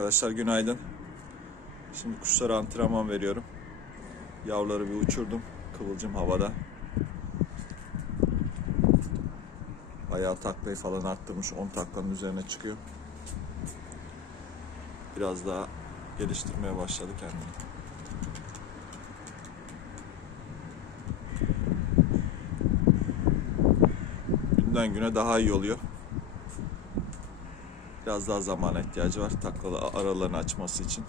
Arkadaşlar günaydın. Şimdi kuşlara antrenman veriyorum. Yavruları bir uçurdum. Kıvılcım havada. Ayağı taklayı falan arttırmış. 10 taklanın üzerine çıkıyor. Biraz daha geliştirmeye başladı kendini. Günden güne daha iyi oluyor. Biraz daha zamana ihtiyacı var taklalı aralarını açması için.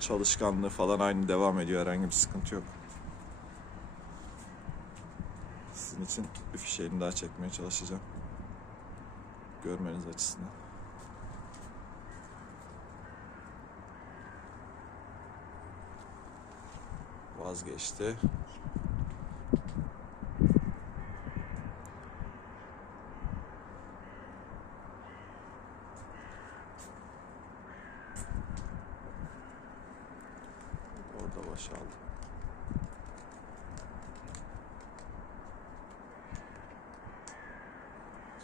Çalışkanlığı falan aynı devam ediyor. Herhangi bir sıkıntı yok. Sizin için bir fişeğini daha çekmeye çalışacağım. Görmeniz açısından. Vazgeçti. Orada boşaldı.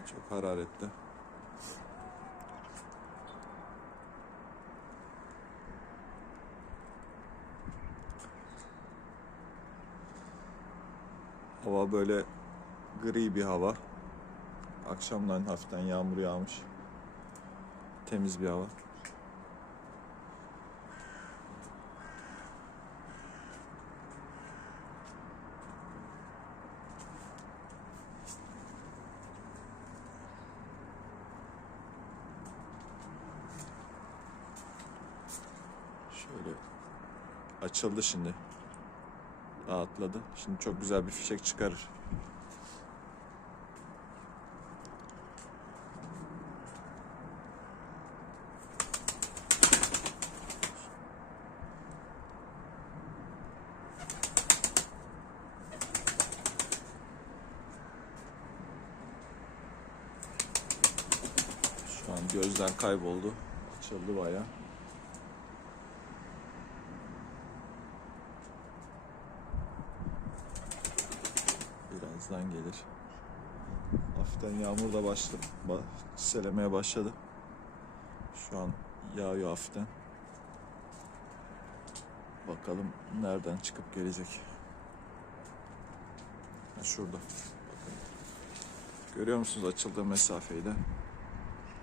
Çok hararetli. Hava böyle gri bir hava. Akşamdan hafiften yağmur yağmış. Temiz bir hava. Şöyle açıldı şimdi. Rahatladı. Şimdi çok güzel bir fişek çıkarır. Şu an gözden kayboldu. Açıldı bayağı. Birazdan gelir. Hafiften yağmur da başladı. Ba çiselemeye başladı. Şu an yağıyor hafiften. Bakalım nereden çıkıp gelecek. Ha, şurada. Bakın. Görüyor musunuz açıldığı mesafeyi de?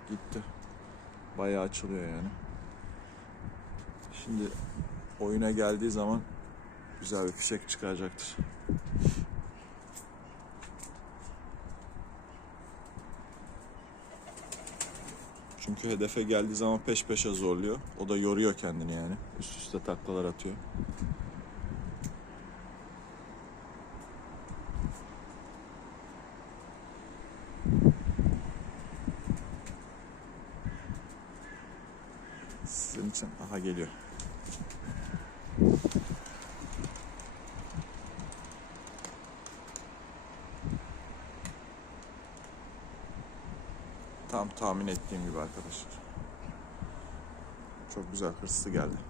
Gitti. Bayağı açılıyor yani. Şimdi oyuna geldiği zaman güzel bir fişek çıkaracaktır. Çünkü hedefe geldiği zaman peş peşe zorluyor. O da yoruyor kendini yani. Üst üste taklalar atıyor. Sizin için aha geliyor. Tam tahmin ettiğim gibi arkadaşlar. Çok güzel hırslı geldi.